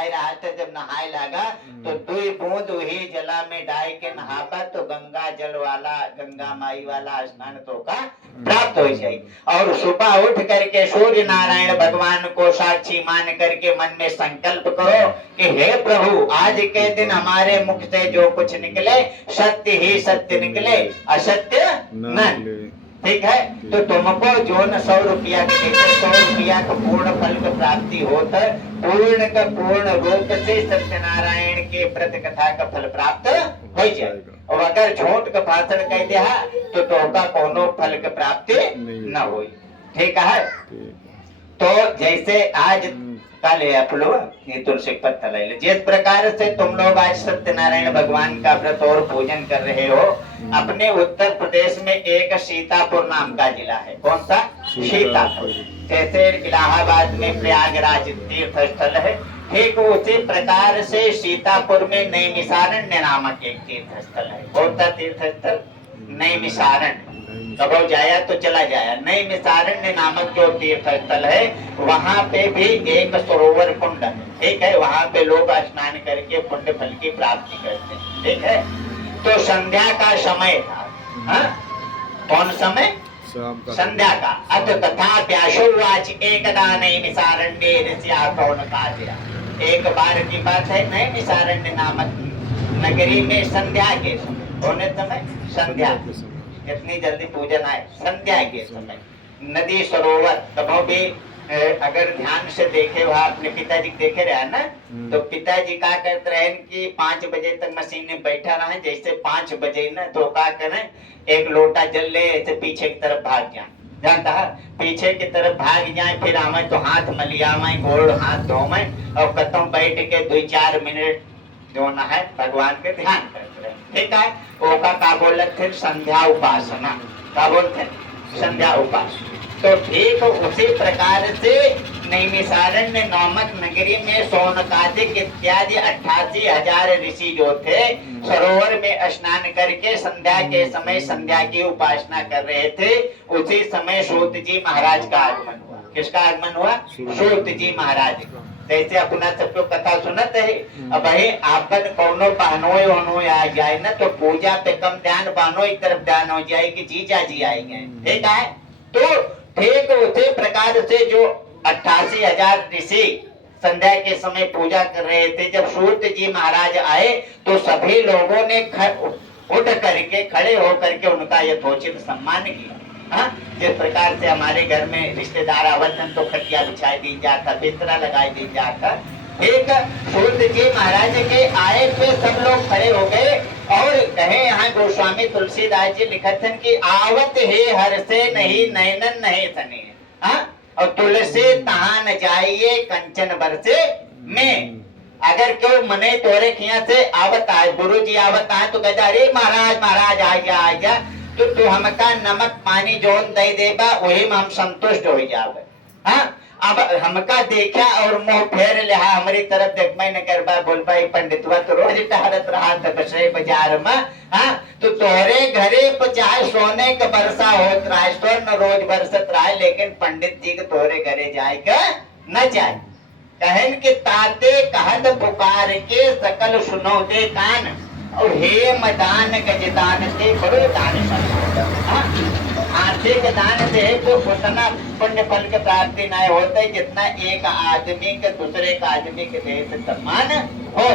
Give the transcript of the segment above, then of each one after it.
दिखाई रहा था, जब नहाए लगा तो 2 बूंद वही जला में डाल के नहाबा तो गंगा जल वाला, गंगा माई वाला स्नान तो का प्राप्त हो जाए। और सुबह उठ करके सूर्य नारायण भगवान को साक्षी मान करके मन में संकल्प करो कि हे प्रभु, आज के दिन हमारे मुख से जो कुछ निकले सत्य ही सत्य निकले, असत्य न। ठीक है, तो तुमको जो न 100 रुपया के 100 रुपया का पूर्ण फल की प्राप्ति होता है, पूर्ण का पूर्ण रूप से सत्यनारायण के व्रत कथा का फल प्राप्त हो जाए। और अगर झूठ का भाषण कह दिया तो का कोनो फल की प्राप्ति न हो। ठीक है, तो जैसे आज कल है आप लोग ये तुलसी पत्ता ले लो, जिस प्रकार से तुम लोग आज सत्यनारायण भगवान का व्रत और पूजन कर रहे हो, अपने उत्तर प्रदेश में एक सीतापुर नाम का जिला है। कौन सा? सीतापुर। जैसे इलाहाबाद में प्रयागराज तीर्थ स्थल है, ठीक उसी प्रकार से सीतापुर में नैमिषारण्य नामक एक तीर्थ स्थल है। कौन सा तीर्थ स्थल? नैमिषारण्य। कब जाया तो चला जाया। नैमिषारण्य नामक जो तीर्थ स्थल है, वहाँ पे भी एक सरोवर कुंड है। ठीक है, वहाँ पे लोग स्नान करके पुण्य फल की प्राप्ति करते हैं। ठीक है, तो संध्या का समय था। हाँ? कौन समय? संध्या का। अत तथा प्याशोवाच एकदा नैमिषारण्ये ऋषिया कौन काजरा। एक बार की बात है, नैमिषारण्य नामक नगरी में संध्या के समय, कौन समय? संध्या। इतनी जल्दी पूजन आए, संध्या के समय नदी सरोवर। कभी भी अगर ध्यान से देखे, वहाँ अपने पिताजी देखे रहे ना, तो पिताजी क्या करते रहे कि 5 बजे तक मशीन में बैठा रहे। जैसे 5 बजे ना तो क्या करें, एक लोटा जल ले, ऐसे पीछे की तरफ भाग जाए। जानता है, पीछे की तरफ भाग जाए, फिर आवे तो हाथ मलियावे, गोड़ हाथ धोवे और खत्म बैठ के 2-4 मिनट जो ना है भगवान के ध्यान करते रहे। ठीक है, ओका का बोलते थे संध्या उपासना। क्या बोलते? संध्या उपासना। तो ठीक उसी प्रकार से नैमिषारण्य नामक नगरी में शौनकादिक इत्यादि 88,000 ऋषि जो थे, सरोवर में स्नान करके संध्या के समय संध्या की उपासना कर रहे थे। उसी समय सूत जी महाराज का आगमन हुआ। किसका आगमन हुआ? सूत जी महाराज। जैसे अपना सबको कथा सुनत है, अब आपन कोनो बहनोई वहनोई आ जाए ना, तो पूजा पे कम ध्यान, बहनोई तरफ ध्यान हो जाए कि जीजा जी आएंगे। ठीक है, तो ठीक उसी प्रकार से जो 88,000 ऋषि संध्या के समय पूजा कर रहे थे, जब सूत जी महाराज आए तो सभी लोगों ने उठ करके खड़े होकर के उनका यथोचित सम्मान किया। हाँ? जिस प्रकार से हमारे घर में रिश्तेदार आवतन तो खटिया बिछाई दी जाता, बिस्तरा लगाई दी जाता। एक सूत जी महाराज के आए पे सब लोग खड़े हो गए और कहे, यहाँ गोस्वामी तुलसीदास जी लिखत हैं कि आवत हे हर से नहीं नैनन नहीं सने। हाँ? और तुलसी तहां न जाइए कंचन बरसे में। अगर क्यों मने तोरे खिया से आवत आए, गुरु जी आवत आए तो कहता, अरे महाराज महाराज आ जा आ जा, तो तू हमका नमक पानी जोन दे देबा, वही में हम संतुष्ट हो जावे। हाँ? अब हमका देखा और मुंह फेर ले, हमारी तरफ देख मैं न करबा, बोल भाई पंडितवा तो रोज टहरत रहा बसरे बाजार में। हाँ? तो तोरे घरे चाहे सोने का बरसा होत रहा, स्वर्ण रोज बरसत रहा, लेकिन पंडित जी के तोरे घरे जाएगा न जाए। कहन के ताते कहत पुकार के सकल सुनो दे कान, और हे मदान गजदान से बड़ो दान। आर्थिक दान से तो उतना पुण्य फल के प्राप्ति नहीं होते जितना एक आदमी के दूसरे का आदमी के देह सम्मान हो।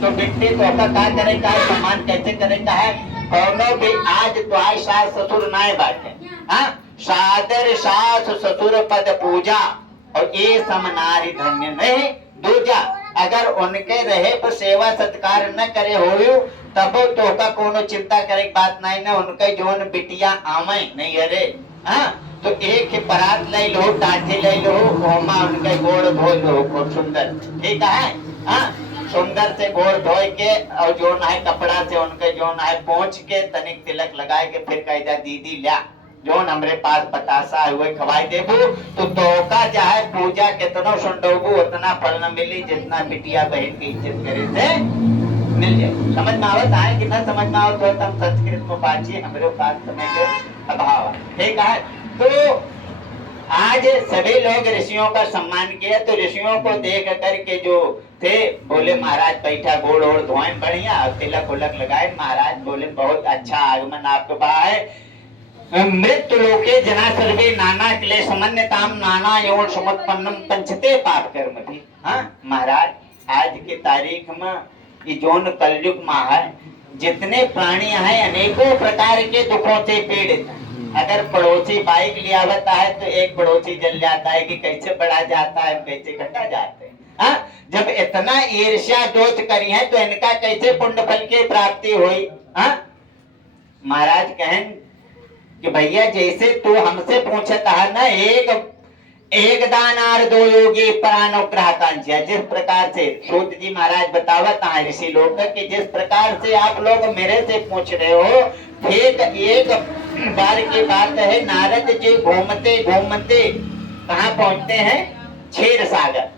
तो व्यक्ति तो क्या करेगा, सम्मान कैसे करेगा है? कौनो भी आज तो आज सास ससुर नाय बाटे, हाँ? सादर सास ससुर पद पूजा, और ये समनारी धन्य नहीं दूजा। अगर उनके रहे पर सेवा सत्कार न करे हो, तब तो का कोनो चिंता करे बात नहीं ना। उनके जोन बिटिया आवे नहीं, अरे हाँ, तो एक ही परात ले लो, टाठी ले लो, ओमा उनके गोड़ धो लो खूब सुंदर। ठीक है, हाँ? सुंदर से गोड़ धोए के और जो है कपड़ा से उनके जो है पोंछ के तनिक तिलक लगाए के फिर कह जा दीदी ल्या जो हमरे पास बतासा हुए खवाई देबू, तो तोका चाहे पूजा कितना सुंडोबू उतना फल न मिली जितना बिटिया बहन की इज्जत करे से मिल जाए। समझ में आवत है कि न समझ में आवत हो? तब संस्कृत में बाची, हमारे पास समय के अभाव। ठीक है, तो आज सभी लोग ऋषियों का सम्मान किया, तो ऋषियों को देख करके जो थे बोले महाराज बैठा गोड़ ओढ़ धोए बढ़िया, तिलक उलक लगाए। महाराज बोले बहुत अच्छा आगमन आपके पास है। मृत्यु लोके जना सर्वे नाना क्लेश मन्यताम नाना यौन समुत्पन्नम पंचते पाप कर्म भी। हाँ महाराज, आज की तारीख में ये जौन कलयुग में है, जितने प्राणी हैं अनेकों प्रकार के दुखों से पीड़ित हैं। अगर पड़ोसी बाइक ले आवता है तो एक पड़ोसी जल जाता है कि कैसे बढ़ा जाता है, कैसे घटा जाते हैं। हाँ, जब इतना ईर्ष्या दोष करी है तो इनका कैसे पुण्य फल की प्राप्ति हुई। हाँ महाराज कहें कि भैया जैसे तू हमसे पूछता है ना, एक दानार दो योगी परानुग्रह कांक्षा, जिस प्रकार से सूत जी महाराज बतावत है ऋषि लोग कि जिस प्रकार से आप लोग मेरे से पूछ रहे हो, ठीक एक बार की बात है, नारद जी घूमते घूमते कहाँ पहुंचते हैं, क्षीर सागर।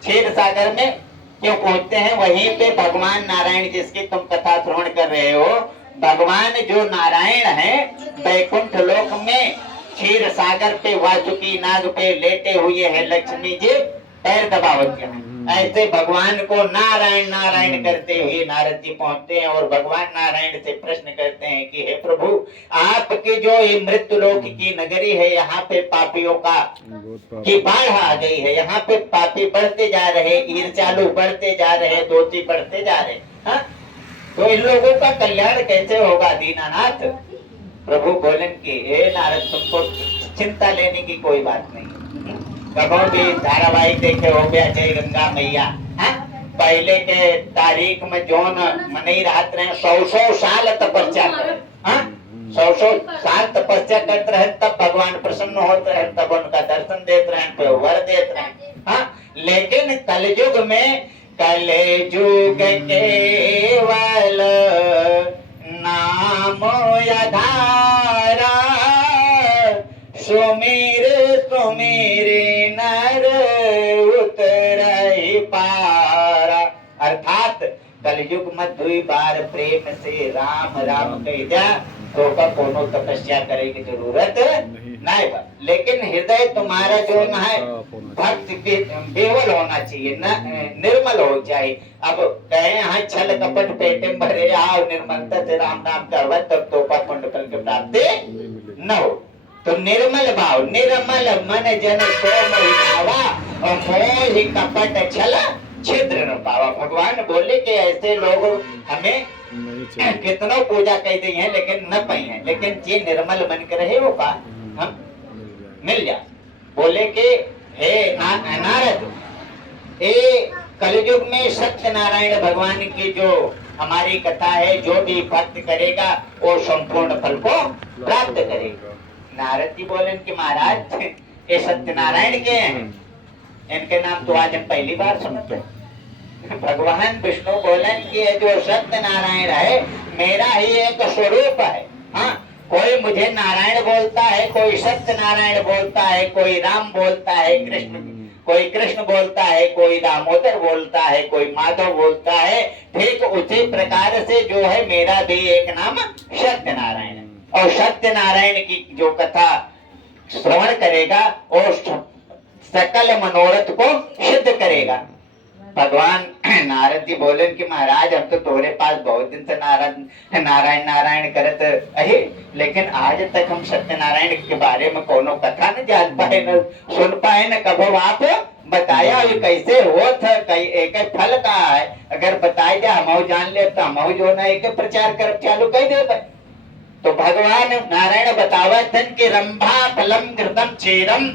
क्षीर सागर में क्यों पहुंचते हैं, वहीं पे भगवान नारायण जिसकी तुम कथा श्रवण कर रहे हो, भगवान जो नारायण है वैकुंठ लोक में क्षीर सागर पे वासुकी नाग पे लेटे हुए हैं लक्ष्मी जी पैर दबावत हैं। ऐसे भगवान को नारायण नारायण करते हुए नारद जी पहुंचते हैं और भगवान नारायण से प्रश्न करते हैं कि हे प्रभु, आपकी जो ये मृत्यु लोक की नगरी है, यहाँ पे पापियों का की बाढ़ आ गई है, यहाँ पे पापी बढ़ते जा रहे, ईर्ष्यालु बढ़ते जा रहे, दोषी बढ़ते जा रहे। हाँ, तो इन लोगों का कल्याण कैसे होगा दीनानाथ। प्रभु बोले कि हे नारद, तुमको चिंता लेने की कोई बात नहीं। कभी भी धारावाहिक देखे हो गया जय गंगा मैया, पहले के तारीख में जोन मनई रात रहे 100 साल तपस्या करे, 100 साल तपस्या करते रहे, तब भगवान प्रसन्न होते रहे, तब उनका दर्शन देते रहे, तो वर देते रहे। लेकिन कलयुग में, कलयुग केवल नाम आधारा, सुमिर सुमिर नर उतरहि पारा। अर्थात कलयुग में 2 बार प्रेम से राम राम कह जा तो का कोनो तपस्या करे की जरूरत नहीं बा। लेकिन हृदय तुम्हारा जो है भक्ति बेवल होना चाहिए, निर्मल हो जाए। अब कहे हाँ छल कपट पेटे भरे आओ, निर्मलता से राम नाम करवा, तब तो का पुण्य फल की प्राप्ति न हो। तो निर्मल भाव, निर्मल मन जन सोम भावा, और मोह कपट छल छिद्र न पावा। भगवान बोले कि ऐसे लोग हमें कितना पूजा कह दी है लेकिन न पाई है, लेकिन जे निर्मल मन के रहे वो का हम मिल जा। बोले कि हे नारद, ए कलयुग में सत्यनारायण भगवान की जो हमारी कथा है, जो भी भक्त करेगा वो संपूर्ण फल को प्राप्त करेगा। नारद जी बोले कि महाराज ये सत्यनारायण के हैं, इनके नाम तो आज हम पहली बार सुनते हैं। भगवान विष्णु बोले कि जो सत्यनारायण है मेरा ही एक स्वरूप है। हाँ, कोई मुझे नारायण बोलता है, कोई सत्यनारायण बोलता है, कोई राम बोलता है, कोई कृष्ण बोलता है, कोई दामोदर बोलता है, कोई माधव बोलता है। ठीक उसी प्रकार से जो है मेरा भी एक नाम सत्यनारायण है। और सत्यनारायण की जो कथा श्रवण करेगा और सकल मनोरथ को सिद्ध करेगा। भगवान नारद जी बोले कि महाराज हम तो तुम्हारे पास बहुत दिन से नारायण नारायण करत है, लेकिन आज तक हम सत्यनारायण के बारे में कोनो कथा न जान पाए, न सुन पाए, न कभो आप बताया ये कैसे हो था, एक फल का है। अगर बताए जा हम जान ले तो हम जो ना एक प्रचार कर चालू कर दे। तो भगवान नारायण बतावत कि रंभा फलम घृतम क्षीरम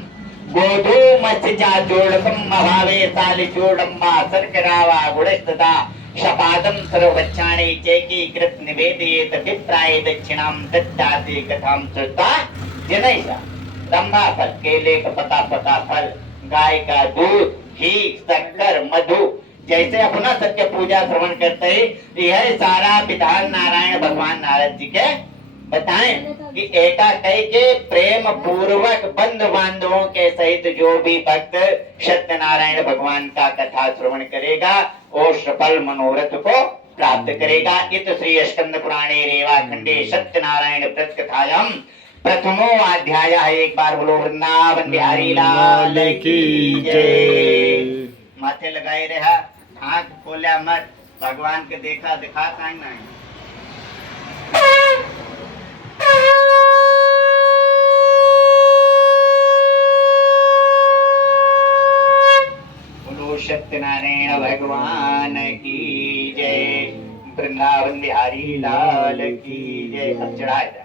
गोधू मत्स्या जोड़कम महावे साल जोड़म्मा सर्करावा गुणस्तदा शपादम सर्वच्छाणी चेकी कृत निवेदित विप्राय दक्षिणाम दत्ताति कथाम श्रुता जनैसा। रंभा फल, केले का पता फल, गाय का दूध, घी, शक्कर, मधु, जैसे अपना सत्य पूजा श्रवण करते ही यह सारा विधान नारायण भगवान नारद जी के बताएं कि एका कई के प्रेम पूर्वक बंधु बांधवों के सहित जो भी भक्त सत्यनारायण भगवान का कथा श्रवण करेगा वो सफल मनोरथ को प्राप्त करेगा। इत श्री स्कंद पुराणे रेवा खंडे सत्यनारायण व्रत कथायाम प्रथमो अध्याय है। एक बार बोलो वृंदावन बिहारी लाल की जय। माथे लगाए रहा, आंख खोल्या मत, भगवान के देखा दिखा काहे नहीं। बोलो सत्यनारायण भगवान की जय। वृंदावन बिहारी लाल की जय। अब चढ़ाए